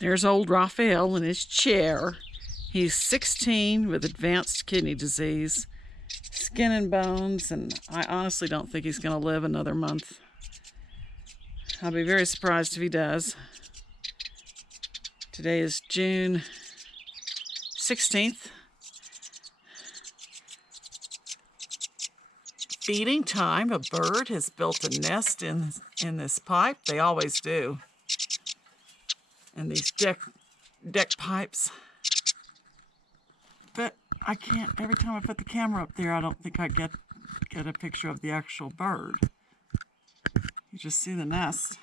There's old Raphael in his chair. He's 16 with advanced kidney disease, skin and bones, and I honestly don't think he's going to live another month. I'll be very surprised if he does. Today is June 16th. Feeding time. A bird has built a nest in this pipe. They always do. And these deck pipes. But I can't, every time I put the camera up there, I don't think I get a picture of the actual bird. You just see the nest.